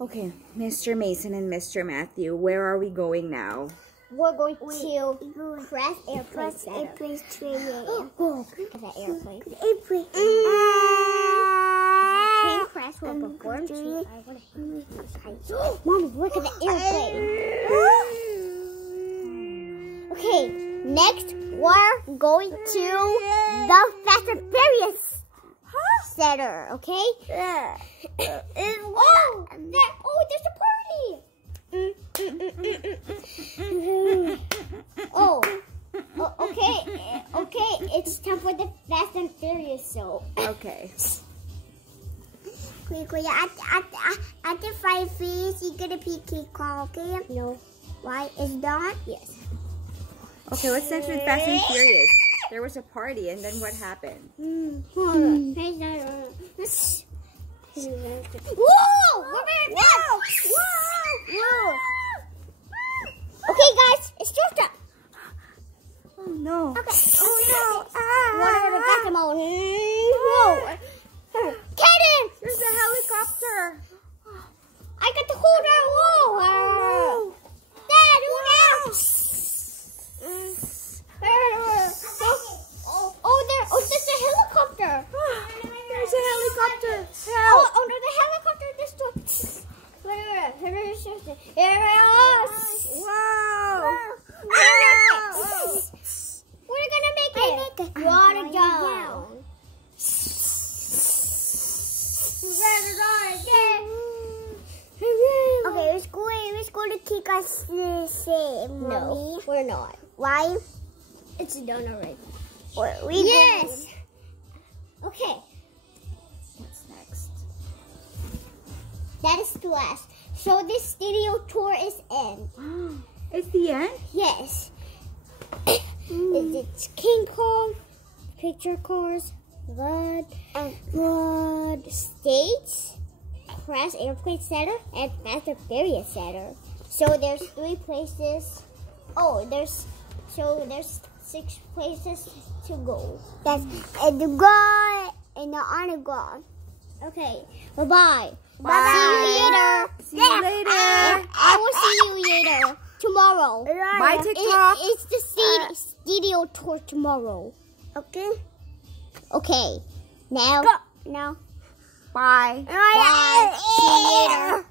Okay, Mr. Mason and Mr. Matthew, where are we going now? We're going to Crest Airplane Center. Oh, look at that airplane. King Crest will perform. Mommy, look at the airplane. Okay, next we're going to the Fast and Furious Center, okay? There's a party! Okay, it's time for the Fast and Furious show. Okay. After 5 feet, you're gonna be King Kong, okay? No. Why? It's not? Yes. Okay, what's next with Fast and Furious? There was a party, and then what happened? Whoa! We're very fast! Whoa! Okay, guys, it's your turn. Oh no! Okay. Whoa! Kaden! There's a helicopter! I got to hold her. Whoa! Dad, look out! There's a helicopter. There's a helicopter! Oh, there's a helicopter. Here it is. Wow! We're gonna make it. Water down. Okay, let's go to kick us safe, No, Mommy. we're not. Why? It's done already. Yes. Okay, What's next? that is the last. So this studio tour is in. It's the end? Yes. It's King Kong, picture cars, Blood States, Crest Airplane Center, and Fast and Furious Center. So there's 3 places. There's 6 places to go. That's the guy and the honor guy. Okay, bye-bye. Bye. See you later. See you later. I will see you later. Tomorrow. Bye, TikTok. It's the studio tour tomorrow. Okay. Okay. Now. No. Bye. Bye. See you later.